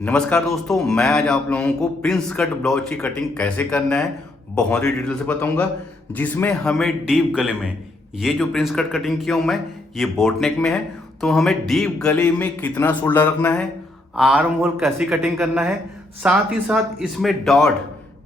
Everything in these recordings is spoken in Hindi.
नमस्कार दोस्तों, मैं आज आप लोगों को प्रिंस कट ब्लाउज की कटिंग कैसे करना है बहुत ही डिटेल से बताऊंगा। जिसमें हमें डीप गले में ये जो प्रिंस कट कटिंग किया हूं मैं, ये बोट नेक में है, तो हमें डीप गले में कितना शोल्डर रखना है, आर्म होल कैसी कटिंग करना है, साथ ही साथ इसमें डॉट,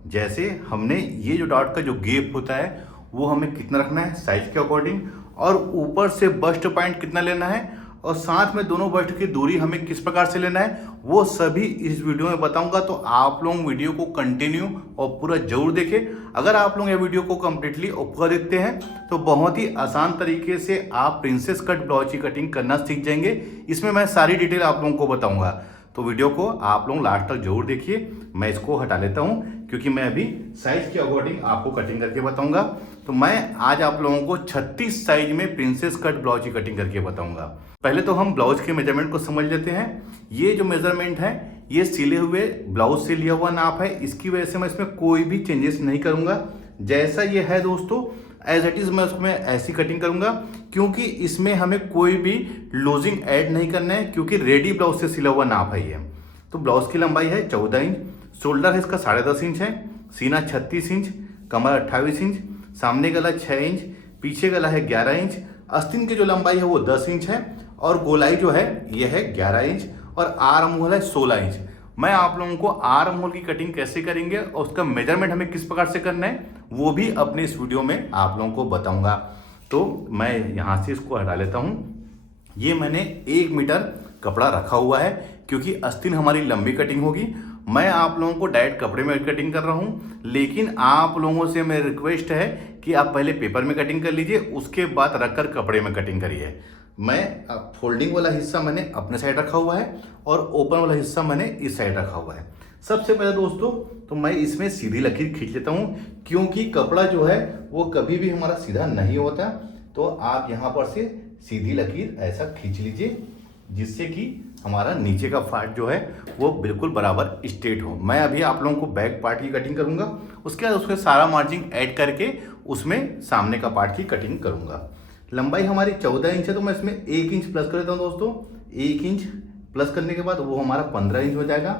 जैसे हमने ये जो डॉट का जो गेप होता है वो हमें कितना रखना है साइज के अकॉर्डिंग, और ऊपर से बस्ट पॉइंट कितना लेना है, और साथ में दोनों बस्ट की दूरी हमें किस प्रकार से लेना है, वो सभी इस वीडियो में बताऊंगा। तो आप लोग वीडियो को कंटिन्यू और पूरा जरूर देखें। अगर आप लोग ये वीडियो को कंप्लीटली और पूरा देखते हैं तो बहुत ही आसान तरीके से आप प्रिंसेस कट ब्लाउज की कटिंग करना सीख जाएंगे। इसमें मैं सारी डिटेल आप लोगों को बताऊंगा, तो वीडियो को आप लोग लास्ट तक जरूर देखिए। मैं इसको हटा लेता हूं क्योंकि मैं अभी साइज के अकॉर्डिंग आपको कटिंग करके बताऊंगा। तो मैं आज आप लोगों को 36 साइज में प्रिंसेस कट ब्लाउज की कटिंग करके बताऊंगा। पहले तो हम ब्लाउज के मेजरमेंट को समझ लेते हैं। ये जो मेजरमेंट है ये सिले हुए ब्लाउज से लिया हुआ नाप है, इसकी वजह से मैं इसमें कोई भी चेंजेस नहीं करूंगा। जैसा ये है दोस्तों एज इट इज मैं उसमें ऐसी कटिंग करूंगा, क्योंकि इसमें हमें कोई भी लूजिंग ऐड नहीं करना है, क्योंकि रेडी ब्लाउज से सिला हुआ नाप है ये। तो ब्लाउज की लंबाई है 14 इंच, शोल्डर है इसका 10.5 इंच है, सीना 36 इंच, कमर 28 इंच, सामने गला 6 इंच, पीछे गला है 11 इंच, आस्तीन की जो लंबाई है वो 10 इंच है, और गोलाई जो है ये है 11 इंच, और आर्म होल है 16 इंच। मैं आप लोगों को आर्म होल की कटिंग कैसे करेंगे और उसका मेजरमेंट हमें किस प्रकार से करना है वो भी अपने इस वीडियो में आप लोगों को बताऊंगा। तो मैं यहाँ से इसको हटा लेता हूँ। ये मैंने 1 मीटर कपड़ा रखा हुआ है, क्योंकि आस्तीन हमारी लंबी कटिंग होगी। मैं आप लोगों को डायरेक्ट कपड़े में कटिंग कर रहा हूँ, लेकिन आप लोगों से मेरी रिक्वेस्ट है कि आप पहले पेपर में कटिंग कर लीजिए, उसके बाद रखकर कपड़े में कटिंग करिए। मैं फोल्डिंग वाला हिस्सा मैंने अपने साइड रखा हुआ है और ओपन वाला हिस्सा मैंने इस साइड रखा हुआ है। सबसे पहले दोस्तों तो मैं इसमें सीधी लकीर खींच लेता हूँ, क्योंकि कपड़ा जो है वो कभी भी हमारा सीधा नहीं होता। तो आप यहाँ पर से सीधी लकीर ऐसा खींच लीजिए, जिससे कि हमारा नीचे का पार्ट जो है वो बिल्कुल बराबर स्ट्रेट हो। मैं अभी आप लोगों को बैक पार्ट की कटिंग करूंगा, उसके बाद उसमें सारा मार्जिन ऐड करके उसमें सामने का पार्ट की कटिंग करूंगा। लंबाई हमारी 14 इंच है, तो मैं इसमें 1 इंच प्लस कर देता हूँ दोस्तों। 1 इंच प्लस करने के बाद वो हमारा 15 इंच हो जाएगा,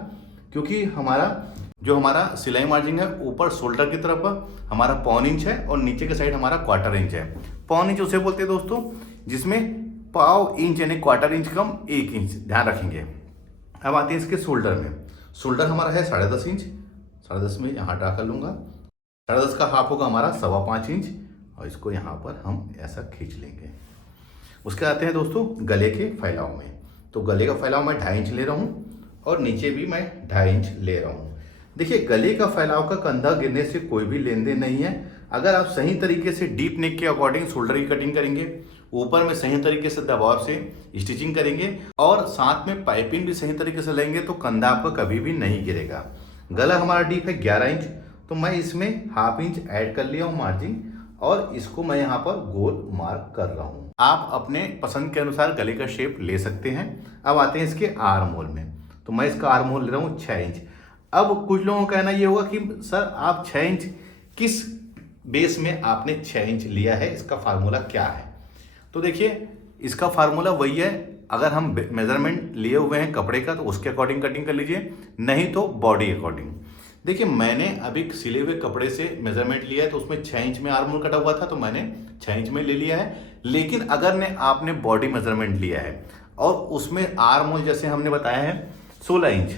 क्योंकि हमारा सिलाई मार्जिन है ऊपर शोल्डर की तरफ हमारा 1.25 इंच है, और नीचे के साइड हमारा 1/4 इंच है। 1.25 इंच उसे बोलते हैं दोस्तों जिसमें 1/4 इंच यानी 1/4 इंच कम 1 इंच, ध्यान रखेंगे। अब आते हैं इसके शोल्डर में। शोल्डर हमारा है 10.5 इंच, 10.5 में यहाँ ड्रा कर लूंगा। 10.5 का हाफ होगा हमारा 5.25 इंच, और इसको यहाँ पर हम ऐसा खींच लेंगे। उसके आते हैं दोस्तों गले के फैलाव में। तो गले का फैलाव मैं 2.5 इंच ले रहा हूँ, और नीचे भी मैं 2.5 इंच ले रहा हूँ। देखिए गले का फैलाव का कंधा गिरने से कोई भी लेन देन नहीं है। अगर आप सही तरीके से डीप नेक के अकॉर्डिंग शोल्डर की कटिंग करेंगे, ऊपर में सही तरीके से दबाव से स्टिचिंग करेंगे, और साथ में पाइपिंग भी सही तरीके से लेंगे, तो कंधा आपका कभी भी नहीं गिरेगा। गला हमारा डीप है 11 इंच, तो मैं इसमें 1/2 इंच ऐड कर लिया हूँ मार्जिन, और इसको मैं यहाँ पर गोल मार्क कर रहा हूँ। आप अपने पसंद के अनुसार गले का शेप ले सकते हैं। अब आते हैं इसके आर्म होल में। तो मैं इसका आर्म होल ले रहा हूँ 6 इंच। अब कुछ लोगों का कहना ये होगा कि सर आप 6 इंच किस बेस में आपने 6 इंच लिया है, इसका फार्मूला क्या है? तो देखिए इसका फार्मूला वही है, अगर हम मेजरमेंट लिए हुए हैं कपड़े का तो उसके अकॉर्डिंग कटिंग कर लीजिए, नहीं तो बॉडी अकॉर्डिंग। देखिए मैंने अभी सिले हुए कपड़े से मेजरमेंट लिया है, तो उसमें 6 इंच में आर्म होल कटा हुआ था, तो मैंने 6 इंच में ले लिया है। लेकिन अगर आपने बॉडी मेजरमेंट लिया है और उसमें आर्म होल जैसे हमने बताया है 16 इंच,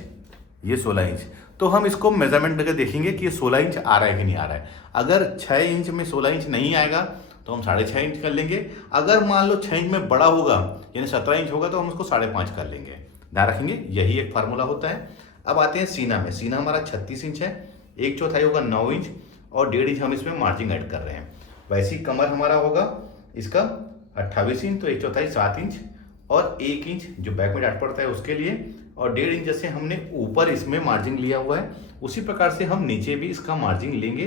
ये 16 इंच, तो हम इसको मेजरमेंट करके देखेंगे कि ये 16 इंच आ रहा है कि नहीं आ रहा है। अगर 6 इंच में 16 इंच नहीं आएगा तो हम 6.5 इंच कर लेंगे। अगर मान लो 6 इंच में बड़ा होगा यानी 17 इंच होगा, तो हम उसको 5.5 कर लेंगे। ध्यान रखेंगे यही एक फार्मूला होता है। अब आते हैं सीना में। सीना हमारा 36 इंच है, 1/4 होगा 9 इंच, और 1.5 इंच हम इसमें मार्जिन ऐड कर रहे हैं। वैसी कमर हमारा होगा इसका 28 इंच, तो 1/4 7 इंच, और 1 इंच जो बैक में डाट पड़ता है उसके लिए, और 1.5 इंच जैसे हमने ऊपर इसमें मार्जिन लिया हुआ है, उसी प्रकार से हम नीचे भी इसका मार्जिन लेंगे,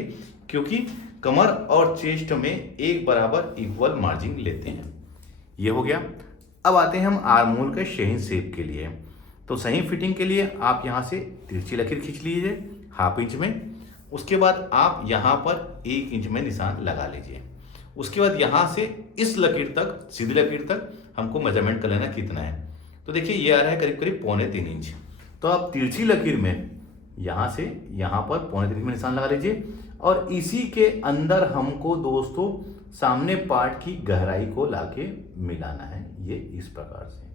क्योंकि कमर और चेस्ट में एक बराबर इक्वल मार्जिन लेते हैं। ये हो गया। अब आते हैं हम आर्म होल के शेहिन शेप के लिए। तो सही फिटिंग के लिए आप यहाँ से तिरछी लकीर खींच लीजिए 1/2 इंच में। उसके बाद आप यहाँ पर 1 इंच में निशान लगा लीजिए। उसके बाद यहाँ से इस लकीर तक, सीधी लकीर तक हमको मेजरमेंट कर लेना कितना है। तो देखिए ये आ रहा है करीब करीब 2.25 इंच। तो आप तिरछी लकीर में यहाँ से यहाँ पर पौने 3 में निशान लगा लीजिए और इसी के अंदर हमको दोस्तों सामने पार्ट की गहराई को लाके मिलाना है। ये इस प्रकार से,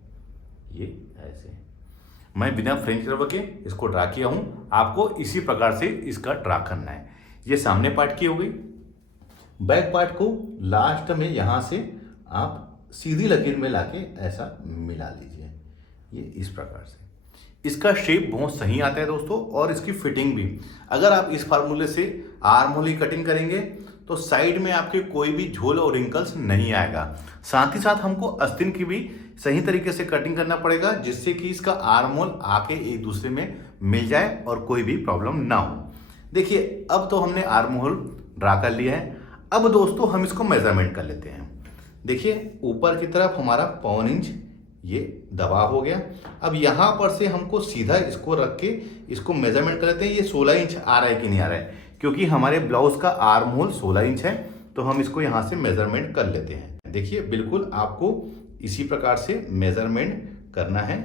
ये ऐसे मैं बिना फ्रेंच कर्व के इसको ड्रा किया हूँ, आपको इसी प्रकार से इसका ड्रा करना है। ये सामने पार्ट की हो गई। बैक पार्ट को लास्ट में यहाँ से आप सीधी लकीर में लाके ऐसा मिला लीजिए, ये इस प्रकार से। इसका शेप बहुत सही आता है दोस्तों और इसकी फिटिंग भी। अगर आप इस फार्मूले से आर्म होल की कटिंग करेंगे तो साइड में आपके कोई भी झोल और रिंकल्स नहीं आएगा। साथ ही साथ हमको आस्तीन की भी सही तरीके से कटिंग करना पड़ेगा जिससे कि इसका आर्म होल आके एक दूसरे में मिल जाए और कोई भी प्रॉब्लम ना हो। देखिए अब तो हमने आर्म होल ड्रा कर लिया है। अब दोस्तों हम इसको मेजरमेंट कर लेते हैं। देखिए ऊपर की तरफ हमारा 1.25 इंच ये दबा हो गया। अब यहाँ पर से हमको सीधा इसको रख के इसको मेजरमेंट कर लेते हैं। ये 16 इंच आ रहा है कि नहीं आ रहा है, क्योंकि हमारे ब्लाउज का आर्म होल 16 इंच है, तो हम इसको यहाँ से मेजरमेंट कर लेते हैं। देखिए बिल्कुल आपको इसी प्रकार से मेजरमेंट करना है।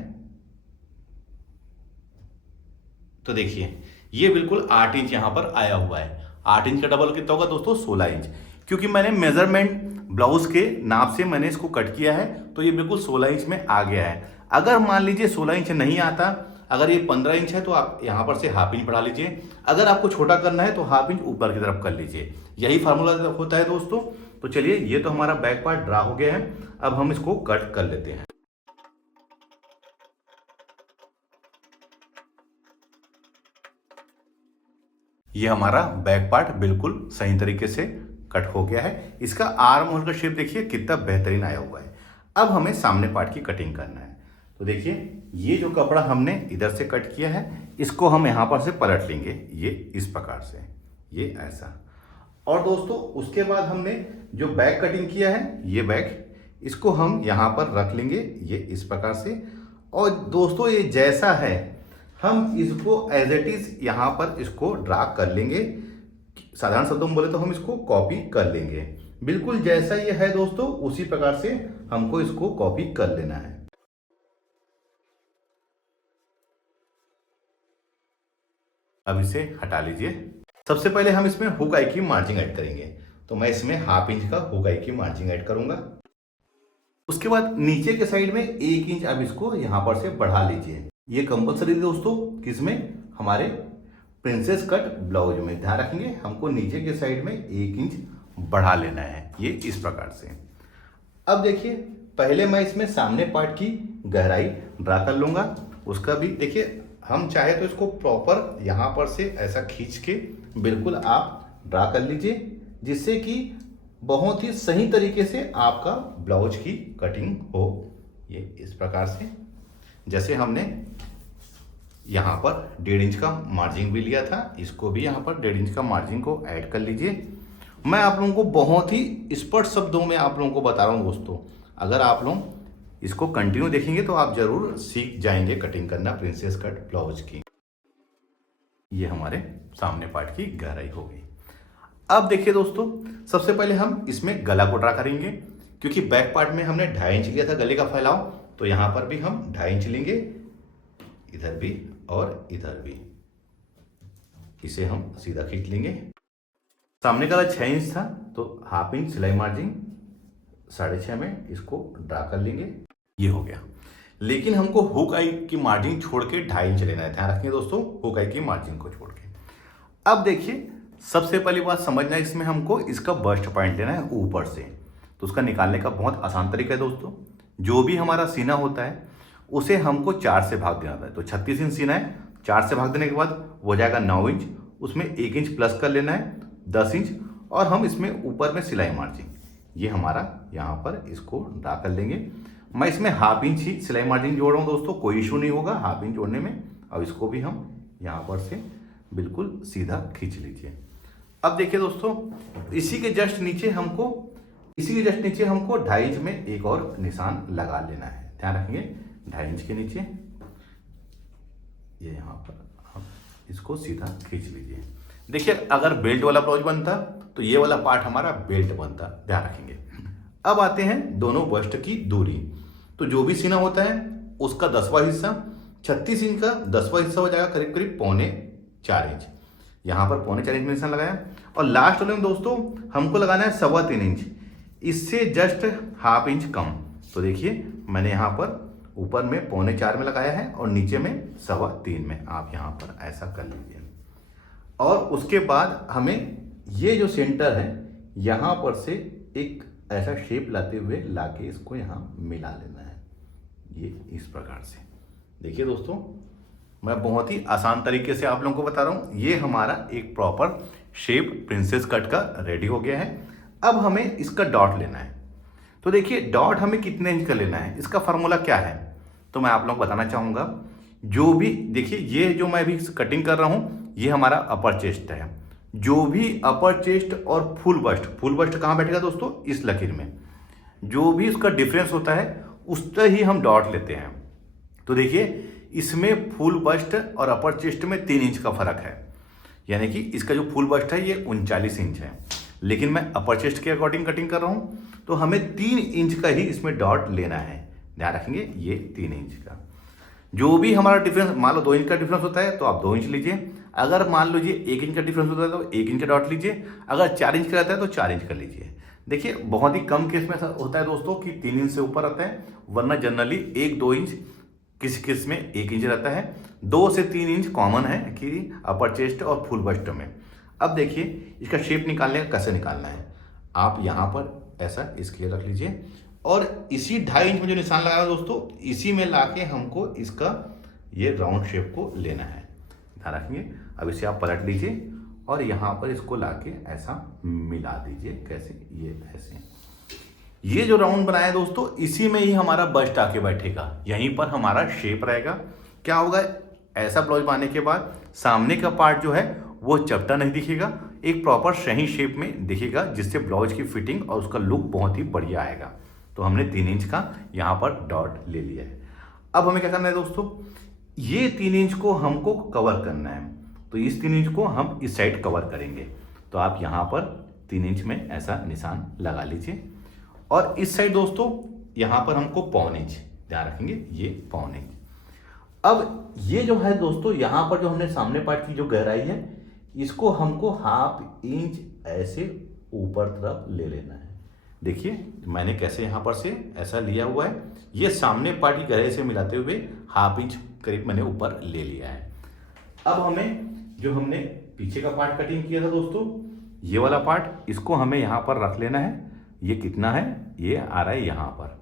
तो देखिए ये बिल्कुल 8 इंच यहाँ पर आया हुआ है। 8 इंच का डबल कितना होगा दोस्तों? 16 इंच। क्योंकि मैंने मेजरमेंट ब्लाउज के नाप से मैंने इसको कट किया है तो ये बिल्कुल 16 इंच में आ गया है। अगर मान लीजिए 16 इंच नहीं आता, अगर ये 15 इंच है तो आप यहाँ पर से हाफ इंच बढ़ा लीजिए। अगर आपको छोटा करना है तो हाफ इंच ऊपर की तरफ कर लीजिए। यही फार्मूला होता है दोस्तों। तो चलिए ये तो हमारा बैक पार्ट ड्रा हो गया है। अब हम इसको कट कर लेते हैं। ये हमारा बैक पार्ट बिल्कुल सही तरीके से कट हो गया है। इसका आर्म होल का शेप देखिए कितना बेहतरीन आया हुआ है। अब हमें सामने पार्ट की कटिंग करना है। तो देखिए ये जो कपड़ा हमने इधर से कट किया है इसको हम यहाँ पर से पलट लेंगे, ये इस प्रकार से, ये ऐसा। और दोस्तों उसके बाद हमने जो बैक कटिंग किया है ये बैक, इसको हम यहाँ पर रख लेंगे, ये इस प्रकार से। और दोस्तों ये जैसा है हम इसको एज इट इज यहाँ पर इसको ड्रा कर लेंगे। साधारण शब्दों में बोले तो हम इसको कॉपी कर लेंगे। बिल्कुल जैसा ये है दोस्तों उसी प्रकार से हमको इसको कॉपी कर लेना है। अब इसे हटा लीजिए। सबसे पहले हम इसमें हुक आई की मार्जिन ऐड करेंगे, तो मैं इसमें हाफ इंच का हुक आई की मार्जिन ऐड करूंगा। उसके बाद नीचे के साइड में 1 इंच अब इसको यहां पर से बढ़ा लीजिए। ये कंपलसरी दोस्तों किसमें? हमारे प्रिंसेस कट ब्लाउज में। ध्यान रखेंगे हमको नीचे के साइड में 1 इंच बढ़ा लेना है, ये इस प्रकार से। अब देखिए पहले मैं इसमें सामने पार्ट की गहराई ड्रा कर लूंगा। उसका भी देखिए हम चाहे तो इसको प्रॉपर यहाँ पर से ऐसा खींच के बिल्कुल आप ड्रा कर लीजिए, जिससे कि बहुत ही सही तरीके से आपका ब्लाउज की कटिंग हो। ये इस प्रकार से, जैसे हमने यहाँ पर 1.5 इंच का मार्जिन भी लिया था, इसको भी यहाँ पर 1.5 इंच का मार्जिन को ऐड कर लीजिए। मैं आप लोगों को बहुत ही स्पष्ट शब्दों में आप लोगों को बता रहा हूँ दोस्तों। अगर आप लोग इसको कंटिन्यू देखेंगे तो आप जरूर सीख जाएंगे कटिंग करना प्रिंसेस कट ब्लाउज की। ये हमारे सामने पार्ट की गहराई हो गई। अब देखिए दोस्तों सबसे पहले हम इसमें गला को ड्रा करेंगे, क्योंकि बैक पार्ट में हमने 2.5 इंच लिया था गले का फैलाव, तो यहाँ पर भी हम 2.5 इंच लेंगे, इधर भी और इधर भी। इसे हम सीधा खींच लेंगे। सामने का 6 इंच था तो हाफ इंच सिलाई मार्जिन 6.5 में इसको ड्रा कर लेंगे, ये हो गया। लेकिन हमको हुक आई की मार्जिन छोड़ के 2.5 इंच लेना है। ध्यान रखिए दोस्तों हुक आई की मार्जिन को छोड़ के। अब देखिए सबसे पहली बात समझना है, इसमें हमको इसका बस्ट पॉइंट लेना है ऊपर से। तो उसका निकालने का बहुत आसान तरीका है दोस्तों। जो भी हमारा सीना होता है उसे हमको 4 से भाग देना है। तो 36 इंच सीना है, 4 से भाग देने के बाद हो जाएगा 9 इंच। उसमें 1 इंच प्लस कर लेना है 10 इंच, और हम इसमें ऊपर में सिलाई मार्जिन, ये हमारा यहाँ पर इसको ड्रा कर लेंगे। मैं इसमें हाफ इंच ही सिलाई मार्जिन जोड़ रहा हूँ दोस्तों, कोई इशू नहीं होगा हाफ इंच जोड़ने में। अब इसको भी हम यहाँ पर से बिल्कुल सीधा खींच लीजिए। अब देखिए दोस्तों इसी के जस्ट नीचे हमको 2.5 इंच में एक और निशान लगा लेना है। ध्यान रखेंगे 2.5 इंच के नीचे ये यहाँ पर हम इसको सीधा खींच लीजिए। देखिए अगर बेल्ट वाला ब्लाउज बनता तो ये वाला पार्ट हमारा बेल्ट बनता, ध्यान रखेंगे। अब आते हैं दोनों बस्ट की दूरी। तो जो भी सीना होता है उसका 10वां हिस्सा 36 इंच का 10वां हिस्सा हो जाएगा करीब करीब 3.25 इंच। यहाँ पर 3.25 इंच में निशान लगाया। और लास्ट वाले में दोस्तों हमको लगाना है 3.25 इंच, इससे जस्ट हाफ इंच कम। तो देखिए मैंने यहाँ पर ऊपर में 3.25 में लगाया है और नीचे में 3.25 में। आप यहाँ पर ऐसा कर लीजिए। और उसके बाद हमें ये जो सेंटर है यहाँ पर से एक ऐसा शेप लाते हुए लाके इसको यहाँ मिला लेना है, ये इस प्रकार से। देखिए दोस्तों मैं बहुत ही आसान तरीके से आप लोगों को बता रहा हूँ। ये हमारा एक प्रॉपर शेप प्रिंसेस कट का रेडी हो गया है। अब हमें इसका डॉट लेना है। तो देखिए डॉट हमें कितने इंच का लेना है, इसका फार्मूला क्या है तो मैं आप लोगों को बताना चाहूँगा। जो भी देखिए ये जो मैं अभी कटिंग कर रहा हूँ ये हमारा अपर चेस्ट है। जो भी अपर चेस्ट और फुल बस्ट कहाँ बैठेगा दोस्तों, इस लकीर में। जो भी उसका डिफरेंस होता है उस पर ही हम डॉट लेते हैं। तो देखिए इसमें फुल बस्ट और अपर चेस्ट में 3 इंच का फर्क है, यानी कि इसका जो फुल बस्ट है ये 39 इंच है, लेकिन मैं अपर चेस्ट के अकॉर्डिंग कटिंग कर रहा हूँ। तो हमें 3 इंच का ही इसमें डॉट लेना है, ध्यान रखेंगे ये 3 इंच का। जो भी हमारा डिफरेंस, मान लो 2 इंच का डिफरेंस होता है तो आप 2 इंच लीजिए। अगर मान लीजिए 1 इंच का डिफरेंस होता है तो 1 इंच का डॉट लीजिए। अगर 4 इंच का रहता है तो 4 इंच का लीजिए। देखिए बहुत ही कम केस में ऐसा होता है दोस्तों कि 3 इंच से ऊपर आता है, वरना जनरली 1-2 इंच, किसी केस में 1 इंच रहता है। 2 से 3 इंच कॉमन है कि अपर चेस्ट और फुल बस्ट में। अब देखिए इसका शेप निकालने का कैसे निकालना है। आप यहाँ पर ऐसा इसके लिए रख लीजिए और इसी 2.5 इंच में जो निशान लगाया दोस्तों, इसी में लाके हमको इसका ये राउंड शेप को लेना है, ध्यान रखेंगे। अब इसे आप पलट लीजिए और यहाँ पर इसको लाके ऐसा मिला दीजिए। कैसे, ये ऐसे। ये जो राउंड बनाया है दोस्तों, इसी में ही हमारा बस्ट आके बैठेगा, यहीं पर हमारा शेप रहेगा। क्या होगा, ऐसा ब्लाउज बनाने के बाद सामने का पार्ट जो है वो चपटा नहीं दिखेगा, एक प्रॉपर सही शेप में दिखेगा, जिससे ब्लाउज की फिटिंग और उसका लुक बहुत ही बढ़िया आएगा। तो हमने 3 इंच का यहाँ पर डॉट ले लिया है। अब हमें क्या करना है दोस्तों, ये 3 इंच को हमको कवर करना है। तो इस 3 इंच को हम इस साइड कवर करेंगे। तो आप यहाँ पर 3 इंच में ऐसा निशान लगा लीजिए। और इस साइड दोस्तों यहाँ पर हमको 1.25 इंच, ध्यान रखेंगे ये 1.25 इंच। अब ये जो है दोस्तों, यहाँ पर जो हमने सामने पार्ट की जो गहराई है, इसको हमको 1/2 इंच ऐसे ऊपर तरफ ले लेना है। देखिए मैंने कैसे यहाँ पर से ऐसा लिया हुआ है, ये सामने पार्ट की गहराई से मिलाते हुए 1/2 इंच करीब मैंने ऊपर ले लिया है। अब हमें जो हमने पीछे का पार्ट कटिंग किया था दोस्तों, ये वाला पार्ट, इसको हमें यहाँ पर रख लेना है। ये कितना है, ये आ रहा है यहाँ पर,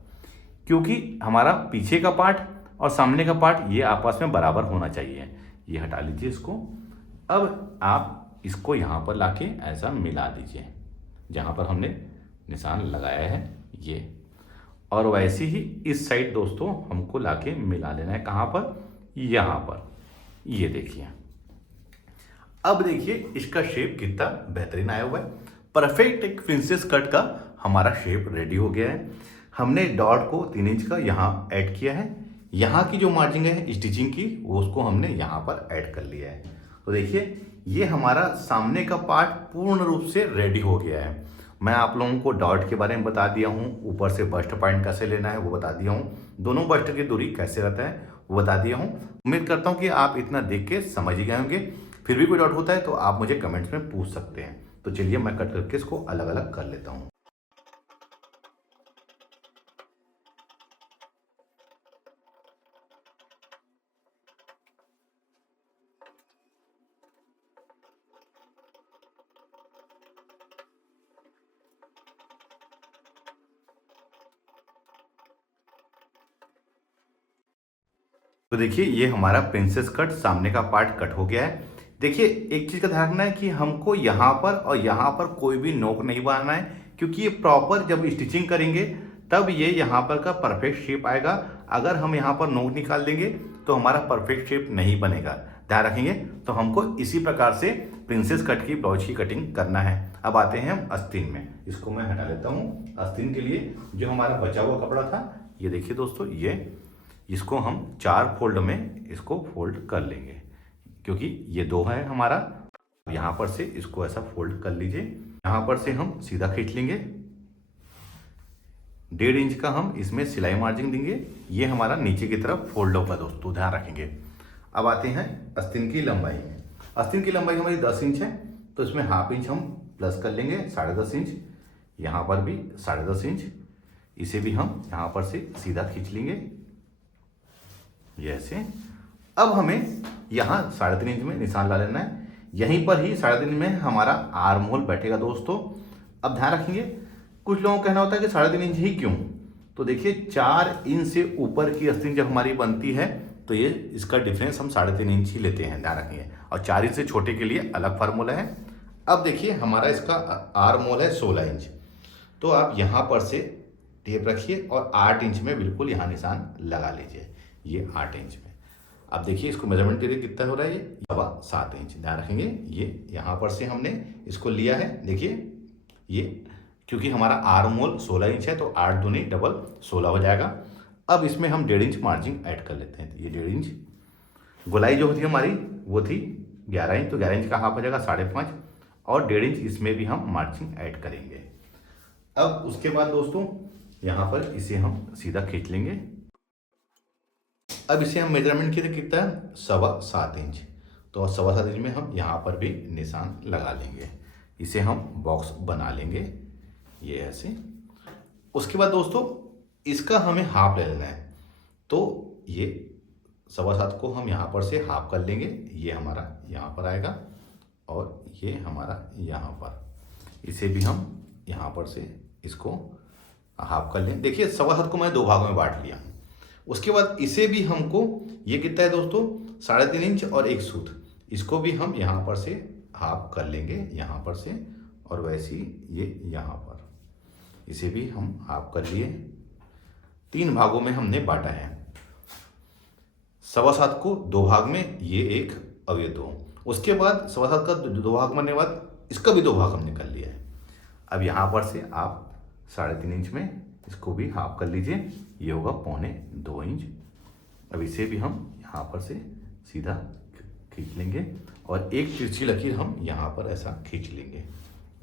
क्योंकि हमारा पीछे का पार्ट और सामने का पार्ट ये आपस में बराबर होना चाहिए। ये हटा लीजिए इसको। अब आप इसको यहाँ पर लाके ऐसा मिला दीजिए जहाँ पर हमने निशान लगाया है ये। और वैसे ही इस साइड दोस्तों हमको लाके मिला लेना है। कहाँ पर, यहाँ पर। ये देखिए, अब देखिए इसका शेप कितना बेहतरीन आया हुआ है। परफेक्ट एक प्रिंसेस कट का हमारा शेप रेडी हो गया है। हमने डॉट को 3 इंच का यहाँ ऐड किया है। यहाँ की जो मार्जिंग है स्टिचिंग की, वो उसको हमने यहाँ पर ऐड कर लिया है। तो देखिए ये हमारा सामने का पार्ट पूर्ण रूप से रेडी हो गया है। मैं आप लोगों को डॉट के बारे में बता दिया हूँ, ऊपर से बस्ट पॉइंट कैसे लेना है वो बता दिया हूँ, दोनों बस्ट की दूरी कैसे रहता है वो बता दिया हूँ। उम्मीद करता हूँ कि आप इतना देख के समझ ही गए होंगे। फिर भी कोई डाउट होता है तो आप मुझे कमेंट्स में पूछ सकते हैं। तो चलिए मैं कट करके इसको अलग अलग कर लेता हूँ। तो देखिए ये हमारा प्रिंसेस कट सामने का पार्ट कट हो गया है। देखिए एक चीज़ का ध्यान रखना है कि हमको यहाँ पर और यहाँ पर कोई भी नोक नहीं बनाना है, क्योंकि ये प्रॉपर जब स्टिचिंग करेंगे तब ये यहाँ पर का परफेक्ट शेप आएगा। अगर हम यहाँ पर नोक निकाल देंगे तो हमारा परफेक्ट शेप नहीं बनेगा, ध्यान रखेंगे। तो हमको इसी प्रकार से प्रिंसेस कट की ब्लाउज की कटिंग करना है। अब आते हैं हम आस्तीन में। इसको मैं हटा लेता हूँ। आस्तीन के लिए जो हमारा बचा हुआ कपड़ा था, ये देखिए दोस्तों, ये इसको हम 4 फोल्ड में इसको फोल्ड कर लेंगे, क्योंकि ये 2 है हमारा। यहाँ पर से इसको ऐसा फोल्ड कर लीजिए। यहाँ पर से हम सीधा खींच लेंगे 1.5 इंच का हम इसमें सिलाई मार्जिन देंगे। ये हमारा नीचे की तरफ फोल्ड होगा दोस्तों, ध्यान रखेंगे। अब आते हैं आस्तीन की लंबाई में। आस्तीन की लंबाई हमारी 10 इंच है, तो इसमें ½ इंच हम प्लस कर लेंगे, 10.5 इंच। यहाँ पर भी 10.5 इंच, इसे भी हम यहाँ पर से सीधा खींच लेंगे, ये ऐसे। अब हमें यहाँ 3.5 इंच में निशान ला लेना है। यहीं पर ही 3.5 इंच में हमारा आर्म होल बैठेगा दोस्तों। अब ध्यान रखेंगे, कुछ लोगों का कहना होता है कि 3.5 इंच ही क्यों, तो देखिए 4 इंच से ऊपर की आस्तीन जब हमारी बनती है तो ये इसका डिफरेंस हम 3.5 इंच ही लेते हैं, ध्यान रखिए। और 4 इंच से छोटे के लिए अलग फार्मूला है। अब देखिए हमारा इसका आर्म होल है 16 इंच, तो आप यहाँ पर से टेप रखिए और 8 इंच में बिल्कुल यहाँ निशान लगा लीजिए, ये 8 इंच में। अब देखिए इसको मेजरमेंट करिए कितना हो रहा है, ये 7 इंच, ध्यान रखेंगे। ये यहाँ पर से हमने इसको लिया है, देखिए ये, क्योंकि हमारा आर्म होल 16 इंच है तो 8 दूनी डबल 16 हो जाएगा। अब इसमें हम 1.5 इंच मार्जिन ऐड कर लेते हैं। तो ये 1.5 इंच, गोलाई जो होती है हमारी वो थी 11 इंच, तो 11 इंच का हाफ हो जाएगा 5.5, और 1.5 इंच इसमें भी हम मार्जिन ऐड करेंगे। अब उसके बाद दोस्तों यहाँ पर इसे हम सीधा खींच लेंगे। अब इसे हम मेजरमेंट किए थे कितना है, 7.25 इंच, तो 7.25 इंच में हम यहाँ पर भी निशान लगा लेंगे। इसे हम बॉक्स बना लेंगे, ये ऐसे। उसके बाद दोस्तों इसका हमें हाफ ले लेना है, तो ये 7.25 को हम यहाँ पर से हाफ कर लेंगे, ये हमारा यहाँ पर आएगा और ये हमारा यहाँ पर। इसे भी हम यहाँ पर से इसको हाफ कर लें। देखिए 7.25 को मैं 2 भागों में बांट लिया। उसके बाद इसे भी हमको, ये कितना है दोस्तों, 3.5 इंच और 1 सूत, इसको भी हम यहाँ पर से हाफ कर लेंगे, यहाँ पर से, और वैसे ही ये यहाँ पर, इसे भी हम हाफ कर लिए। 3 भागों में हमने बांटा है। 7.25 को 2 भाग में, ये 1 और ये 2। उसके बाद 7.25 का 2 भाग बनने के बाद इसका भी 2 भाग हमने कर लिया है। अब यहाँ पर से आप 3.5 इंच में इसको भी हाफ कर लीजिए, ये होगा 1.25 इंच। अब इसे भी हम यहाँ पर से सीधा खींच लेंगे और एक तिरछी लकीर हम यहाँ पर ऐसा खींच लेंगे,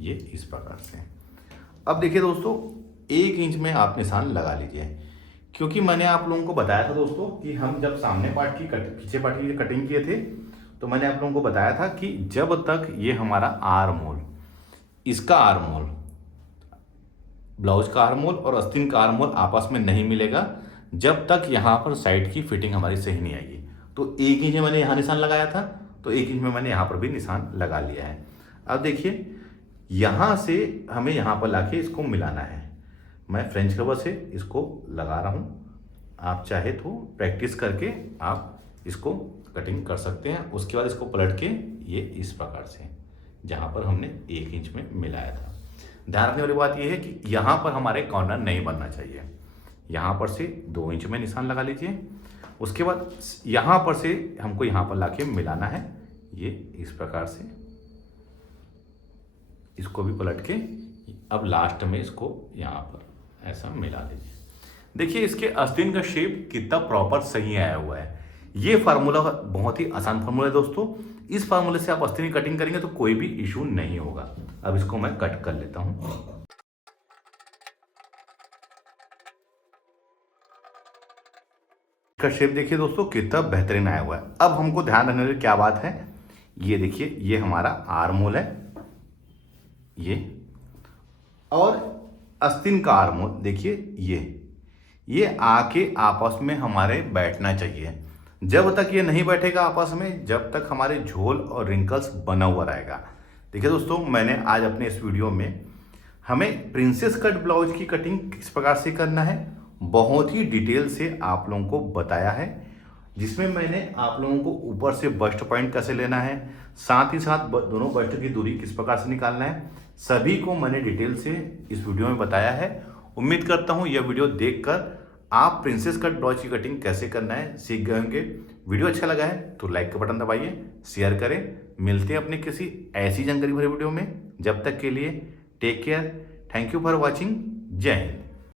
ये इस प्रकार से। अब देखिए दोस्तों 1 इंच में आप निशान लगा लीजिए, क्योंकि मैंने आप लोगों को बताया था दोस्तों कि हम जब सामने पार्ट की पीछे पार्ट की कटिंग किए थे, तो मैंने आप लोगों को बताया था कि जब तक ये हमारा आर्म होल, इसका आर्म होल, ब्लाउज का आर्म होल और आस्तीन का आर्म होल आपस में नहीं मिलेगा, जब तक यहाँ पर साइड की फिटिंग हमारी सही नहीं आएगी। तो 1 इंच में मैंने यहाँ निशान लगाया था, तो 1 इंच में मैंने यहाँ पर भी निशान लगा लिया है। अब देखिए यहाँ से हमें यहाँ पर लाके इसको मिलाना है। मैं फ्रेंच कवर से इसको लगा रहा हूँ, आप चाहे तो प्रैक्टिस करके आप इसको कटिंग कर सकते हैं। उसके बाद इसको पलट के ये इस प्रकार से, जहाँ पर हमने 1 इंच में मिलाया था। ध्यान रखने वाली बात यह है कि यहाँ पर हमारे कॉर्नर नहीं बनना चाहिए। यहाँ पर से 2 इंच में निशान लगा लीजिए। उसके बाद यहाँ पर से हमको यहाँ पर लाके मिलाना है, ये इस प्रकार से। इसको भी पलट के अब लास्ट में इसको यहाँ पर ऐसा मिला लीजिए। देखिए इसके आस्तीन का शेप कितना प्रॉपर सही आया हुआ है। ये फार्मूला बहुत ही आसान फार्मूला है दोस्तों। इस फार्मूले से आप आस्तीन की कटिंग करेंगे तो कोई भी इशू नहीं होगा। अब इसको मैं कट कर लेता हूँ। इसका शेप देखिए दोस्तों कितना बेहतरीन आया हुआ है। अब हमको ध्यान रखने की क्या बात है, ये देखिए ये हमारा आर्म होल है, ये, और आस्तीन का आर्म होल देखिए ये आके आपस में हमारे बैठना चाहिए। जब तक ये नहीं बैठेगा आपस में, जब तक हमारे झोल और रिंकल्स बना हुआ रहेगा। देखिए दोस्तों मैंने आज अपने इस वीडियो में हमें प्रिंसेस कट ब्लाउज की कटिंग किस प्रकार से करना है बहुत ही डिटेल से आप लोगों को बताया है, जिसमें मैंने आप लोगों को ऊपर से बस्ट पॉइंट कैसे लेना है, साथ ही साथ दोनों बस्ट की दूरी किस प्रकार से निकालना है, सभी को मैंने डिटेल से इस वीडियो में बताया है। उम्मीद करता हूँ यह वीडियो देखकर आप प्रिंसेस कट ब्लाउज की कटिंग कैसे करना है सीख गए होंगे। वीडियो अच्छा लगा है तो लाइक का बटन दबाइए, शेयर करें। मिलते हैं अपने किसी ऐसी जानकारी भरे वीडियो में। जब तक के लिए take care, thank you for watching, जय हिंद।